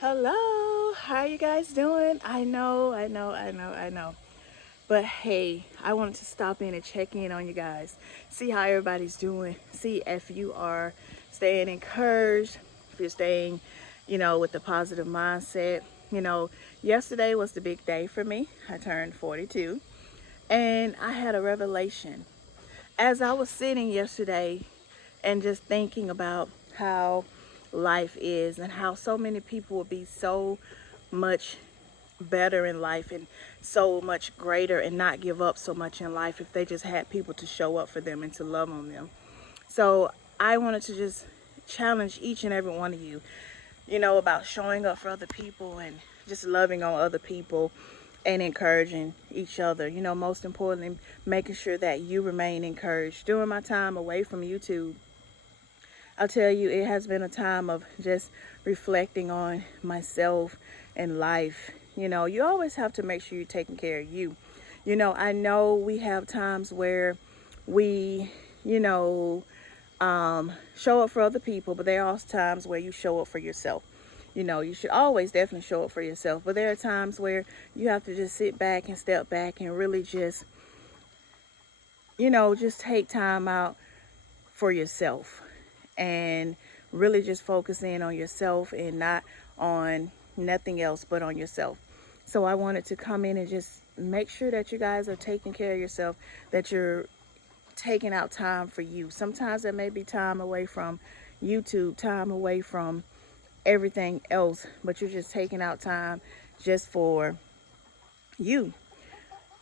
Hello, how are you guys doing? I know. But hey, I wanted to stop in and check in on you guys, see how everybody's doing, see if you are staying encouraged, if you're staying, with a positive mindset. You know, Yesterday was the big day for me. I turned 42 and I had a revelation. As I was sitting yesterday and just thinking about how life is and how so many people would be so much better in life and so much greater and not give up so much in life if they just had people to show up for them and to love on them. So I wanted to just challenge each and every one of you, about showing up for other people and just loving on other people and encouraging each other. Most importantly, making sure that you remain encouraged. During my time away from YouTube, I'll tell you, it has been a time of just reflecting on myself and life. You always have to make sure you're taking care of you. I know we have times where we, you know, show up for other people, but there are also times where you show up for yourself. You should always definitely show up for yourself, but there are times where you have to just sit back and step back and really just take time out for yourself and really just focus in on yourself and not on nothing else but on yourself. So I wanted to come in and just make sure that you guys are taking care of yourself, that you're taking out time for you. Sometimes there may be time away from YouTube, time away from everything else, but you're just taking out time just for you,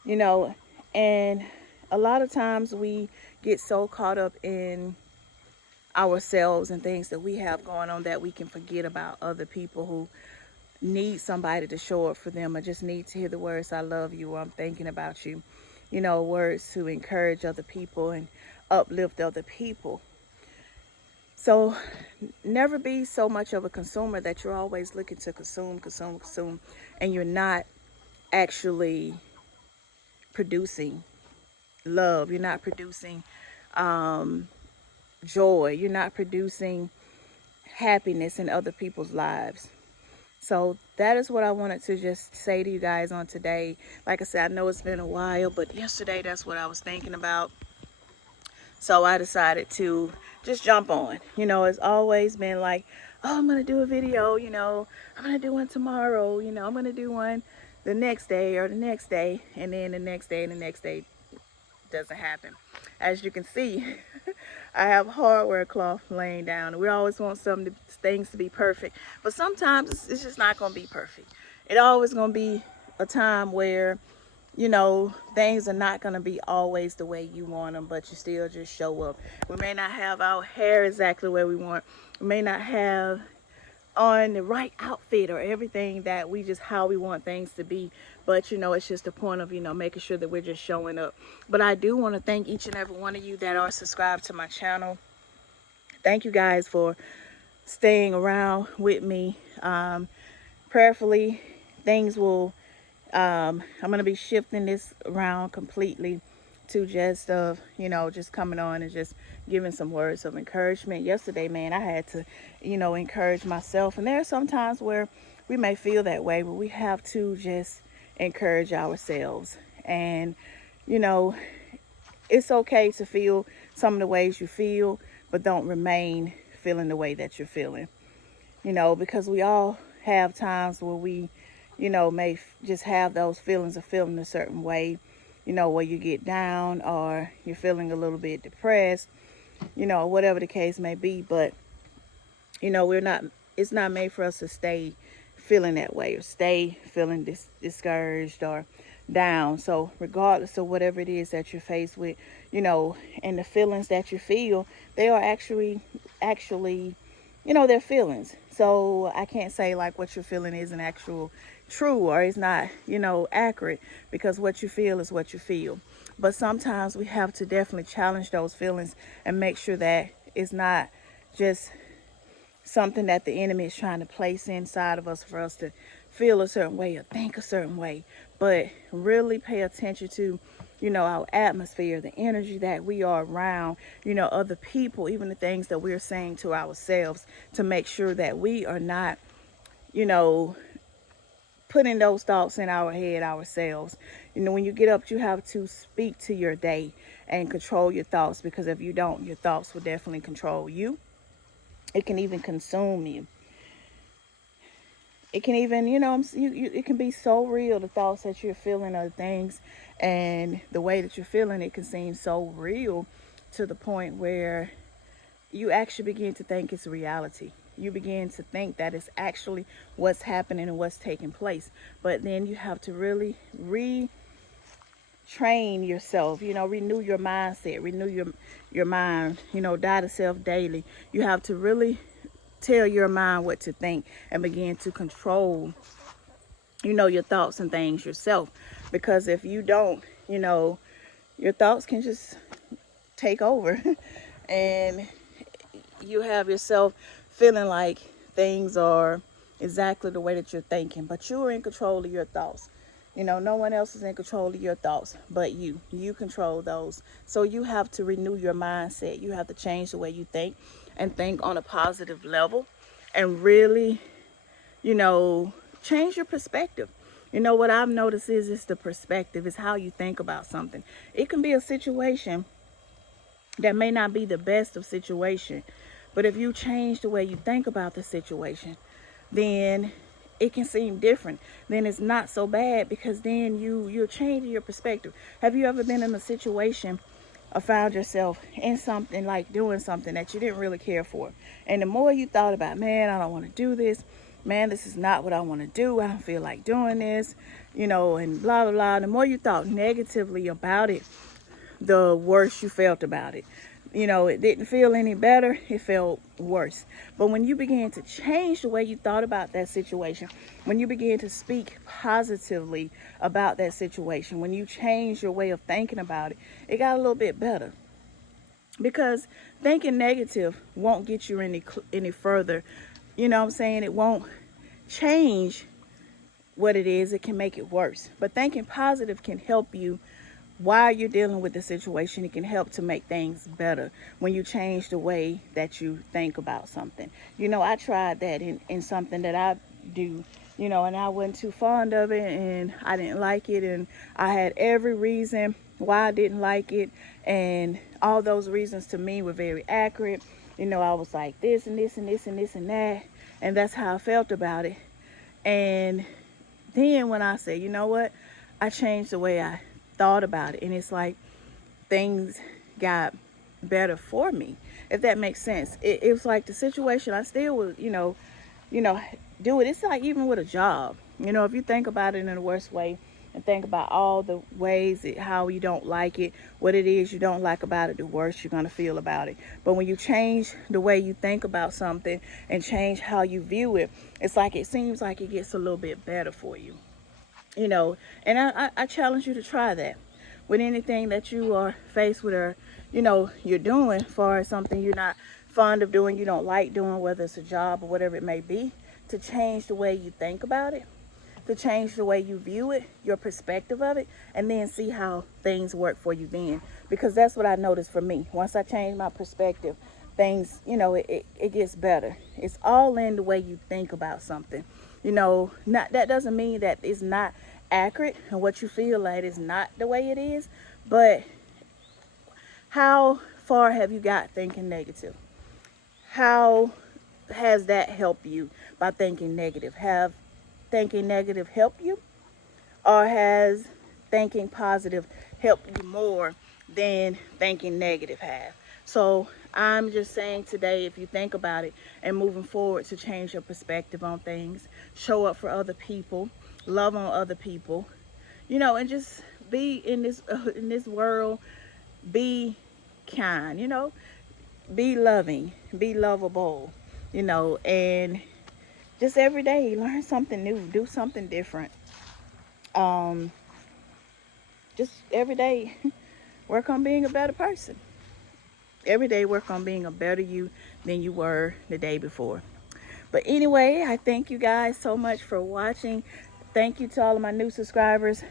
you know. And a lot of times we get so caught up in ourselves and things that we have going on that we can forget about other people who need somebody to show up for them or just need to hear the words "I love you" or "I'm thinking about you," words to encourage other people and uplift other people. So never be so much of a consumer that you're always looking to consume, and you're not actually producing love. You're not producing joy. You're not producing happiness in other people's lives. So that is what I wanted to just say to you guys on today. Like I said, I know it's been a while, but yesterday that's what I was thinking about. So I decided to just jump on. It's always been like, oh, I'm going to do a video, I'm going to do one tomorrow, I'm going to do one the next day or the next day. And then the next day and the next day doesn't happen. As you can see, I have hardware cloth laying down. We always want things to be perfect, but sometimes it's just not going to be perfect. It's always going to be a time where things are not going to be always the way you want them, but you still just show up. We may not have our hair exactly where we want. We may not have on the right outfit or everything that we just how we want things to be, but it's just the point of making sure that we're just showing up. But I do want to thank each and every one of you that are subscribed to my channel. Thank you guys for staying around with me. Prayerfully, things will I'm going to be shifting this around completely to just coming on and just giving some words of encouragement. Yesterday, man, I had to, encourage myself. And there are some times where we may feel that way, but we have to just encourage ourselves. And, you know, it's okay to feel some of the ways you feel, but don't remain feeling the way that you're feeling, because we all have times where we may just have those feelings of feeling a certain way, where you get down or you're feeling a little bit depressed, whatever the case may be. But, it's not made for us to stay feeling that way or stay feeling discouraged or down. So regardless of whatever it is that you're faced with, and the feelings that you feel, they are actually, they're feelings. So I can't say like what you're feeling isn't actual true or it's not, accurate, because what you feel is what you feel. But sometimes we have to definitely challenge those feelings and make sure that it's not just something that the enemy is trying to place inside of us for us to feel a certain way or think a certain way, but really pay attention to, our atmosphere, the energy that we are around, other people, even the things that we're saying to ourselves, to make sure that we are not you know, putting those thoughts in our head ourselves. You know, when you get up, you have to speak to your day and control your thoughts, because if you don't, your thoughts will definitely control you. It can even consume you. It can even, it can be so real, the thoughts that you're feeling are things, and the way that you're feeling it can seem so real to the point where you actually begin to think it's reality. You begin to think that it's actually what's happening and what's taking place. But then you have to really retrain yourself, renew your mindset, renew your mind, die to self daily. You have to really tell your mind what to think and begin to control, your thoughts and things yourself. Because if you don't, your thoughts can just take over and you have yourself feeling like things are exactly the way that you're thinking, but you're in control of your thoughts. No one else is in control of your thoughts but you. You control those. So you have to renew your mindset. You have to change the way you think and think on a positive level, and really, change your perspective. What I've noticed is it's the perspective, is how you think about something. It can be a situation that may not be the best of situation, but if you change the way you think about the situation, then it can seem different. Then it's not so bad, because then you're changing your perspective. Have you ever been in a situation or found yourself in something, like doing something that you didn't really care for, and the more you thought about, man, I don't want to do this, man, this is not what I want to do, I don't feel like doing this, and blah blah blah, the more you thought negatively about it, the worse you felt about it. It didn't feel any better, it felt worse. But when you began to change the way you thought about that situation, when you began to speak positively about that situation, when you changed your way of thinking about it, it got a little bit better. Because thinking negative won't get you any further. You know what I'm saying? It won't change what it is. It can make it worse. But thinking positive can help you while you're dealing with the situation. It can help to make things better when you change the way that you think about something. I tried that in something that I do, and I wasn't too fond of it, and I didn't like it, and I had every reason why I didn't like it, and all those reasons to me were very accurate. I was like this and this and this and this and that, and that's how I felt about it. And then when I said, you know what, I changed the way I thought about it, and it's like things got better for me, if that makes sense. It was like the situation, I still was, do it. It's like even with a job, if you think about it in the worst way and think about all the ways how you don't like it, what it is you don't like about it, the worse you're going to feel about it. But when you change the way you think about something and change how you view it, it's like it seems like it gets a little bit better for you. And I challenge you to try that with anything that you are faced with, or you're doing, for something you're not fond of doing, you don't like doing, whether it's a job or whatever it may be, to change the way you think about it, to change the way you view it, your perspective of it, and then see how things work for you then. Because that's what I noticed for me. Once I changed my perspective, things, it gets better. It's all in the way you think about something. Not that doesn't mean that it's not accurate and what you feel like is not the way it is, but how far have you got thinking negative? How has that helped you by thinking negative? Have thinking negative helped you, or has thinking positive helped you more than thinking negative have? So I'm just saying today, if you think about it and moving forward, to change your perspective on things, show up for other people, love on other people, and just be in this world, be kind, be loving, be lovable, and just every day learn something new, do something different. Just every day work on being a better person. Every day work on being a better you than you were the day before. But anyway, I thank you guys so much for watching. Thank you to all of my new subscribers.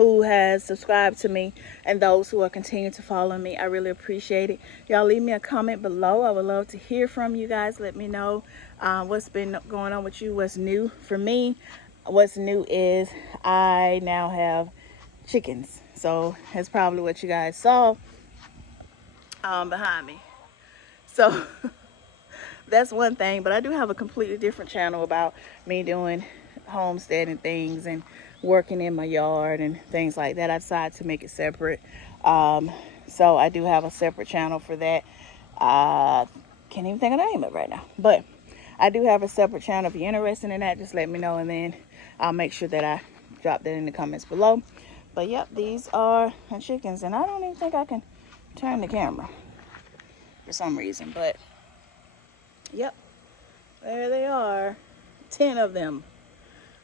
who has subscribed to me and those who are continuing to follow me. I really appreciate it. Y'all leave me a comment below. I would love to hear from you guys. Let me know what's been going on with you, what's new for me. What's new is I now have chickens. So that's probably what you guys saw behind me. So that's one thing, but I do have a completely different channel about me doing homesteading things and working in my yard and things like that. I decided to make it separate. So I do have a separate channel for that. Can't even think of the name of it right now, but I do have a separate channel. If you're interested in that, just let me know, and then I'll make sure that I drop that in the comments below. But yep, these are my chickens, and I don't even think I can turn the camera for some reason, but yep, there they are. 10 of them.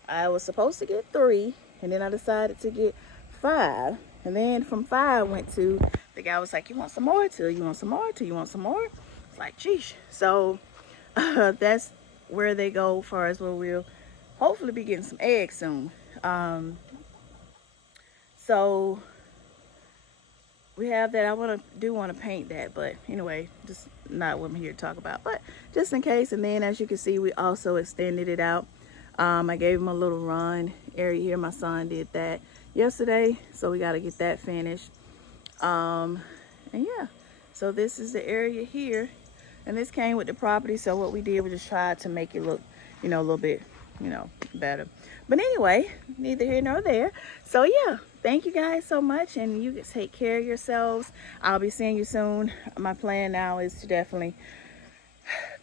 I was supposed to get 3, and then I decided to get 5, and then from 5 went to, the guy was like, you want some more? Till you want some more? Till you want some more? It's like, geesh. So that's where they go, as far as where we'll hopefully be getting some eggs soon. So we have that. I do want to paint that, but anyway, just not what I'm here to talk about, but just in case. And then as you can see, we also extended it out. I gave him a little run area here. My son did that yesterday, so we got to get that finished. And yeah, so this is the area here, and this came with the property. So what we did was just try to make it look, you know, a little bit, you know, better. But anyway, neither here nor there. So yeah, thank you guys so much, and you guys take care of yourselves. I'll be seeing you soon. My plan now is to definitely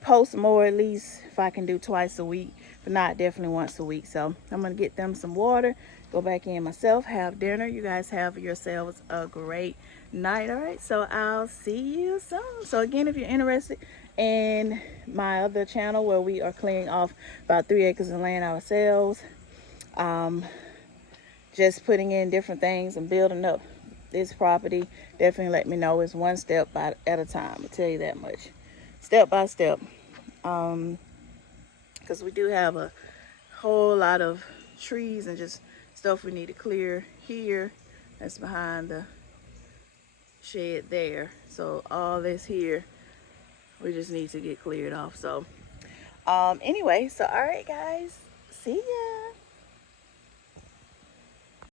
post more, at least if I can do twice a week, but not definitely once a week. So I'm gonna get them some water, go back in myself, have dinner. You guys have yourselves a great night. All right, so I'll see you soon. So again, if you're interested in my other channel where we are clearing off about 3 acres of land ourselves, just putting in different things and building up this property, definitely let me know. It's one step at a time, I'll tell you that much, step by step. Because we do have a whole lot of trees and just stuff we need to clear here. That's behind the shed there. So all this here, we just need to get cleared off. So anyway, so all right guys, see ya.